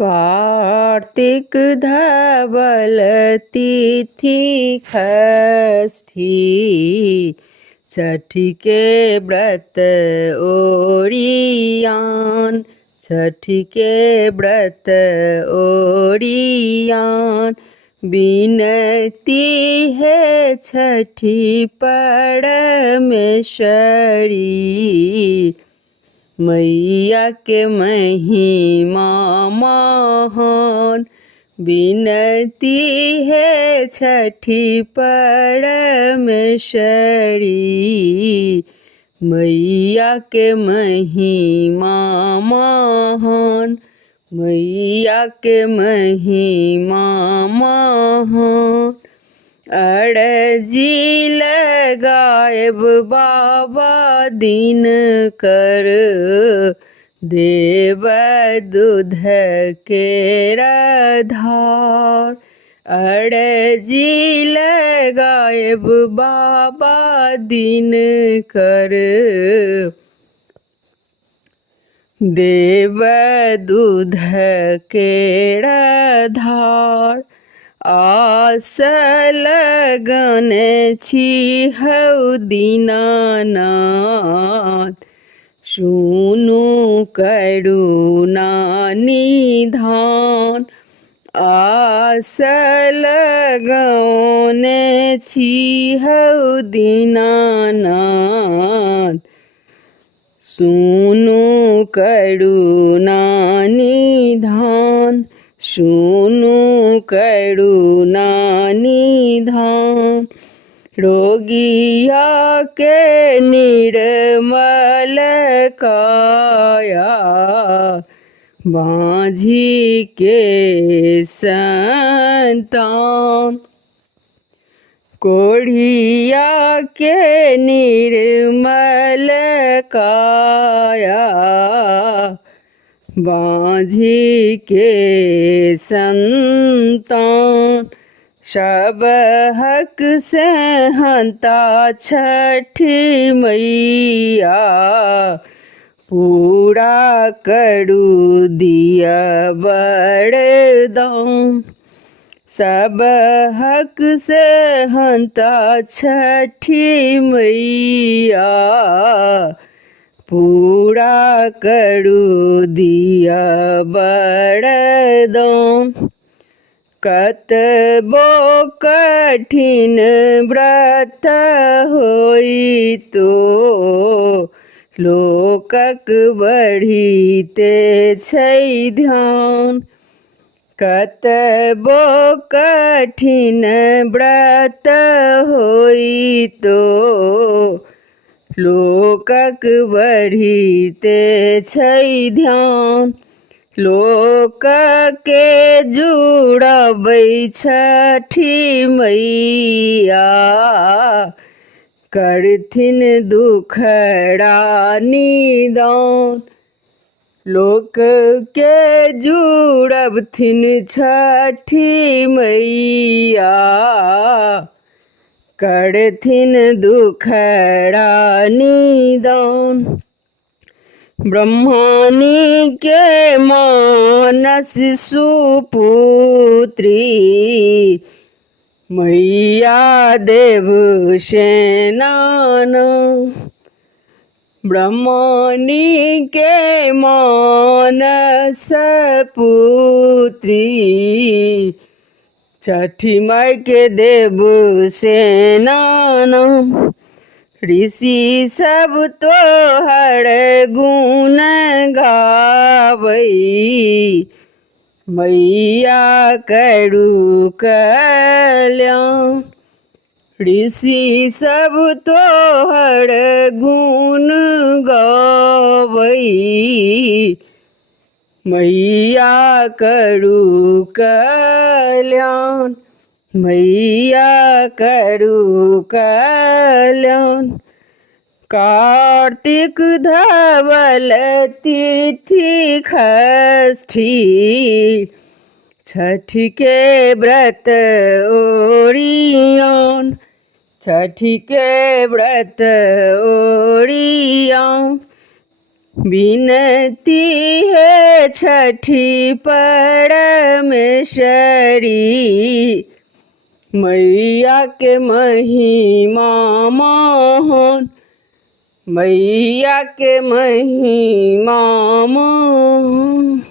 कार्तिक धवल तिथि षष्ठी, छठी के व्रत ओरियान, छठी के व्रत ओरियान। विनती है छठी परमेश्वरी, मैया के महिमा महान। विनती है छठी परमेश्वरी, मैया के महिमा महान, मैया के महिमा महान। अड़जी लगाएब बाबा दिन कर, देव दूध केरा धार। अड़जी लगाएब बाबा दिन कर, देव दूध केरा धार। आस लगन छी हौ दीनानाथ, सुनु करुणा निधान। आस लगन छी हौ दीनानाथ, सुनु करुणा निधान, सुनु करुणा निधान। रोगिया के निर्मल काया, बाँझी के संतान। कोढ़िया के निर्मल काया, बाँझी के संतान। सब हक से हंता छठी मैया, पूरा करू दिया वरदान। सब हक से हंता छठी मैया, पूरा करू दिया वरदान। कतबो कठिन व्रत होई तो, लोकक बढ़िते छै ध्यान। कतबो कठिन व्रत होई तो, लोकक बढ़िते छै ध्यान। लोक के जुड़बै छठी मैया, करथिन दुखड़ा निदान। लोक के जुड़बथिन छठी मैया, करथिन दुखड़ा निदान। ब्रह्मणी के मानस सुपुत्री, मैया देव सेनाना। ब्रह्मणी के मानस पुत्री, छठी माई के देव सेनाना। ऋषि सब तोहर गुण गावई, मैया करू कल्याण। ऋषि सब तोहर गुण गावई, मैया करू कल्याण, मैया करू कल्याण। कार्तिक धवल तिथि षष्ठी, छठी के व्रत ओरियान, छठी के व्रत ओरियान। विनती है छठी परमेश्वरी, मैया के महिमा महान, मैया के महिमा महान।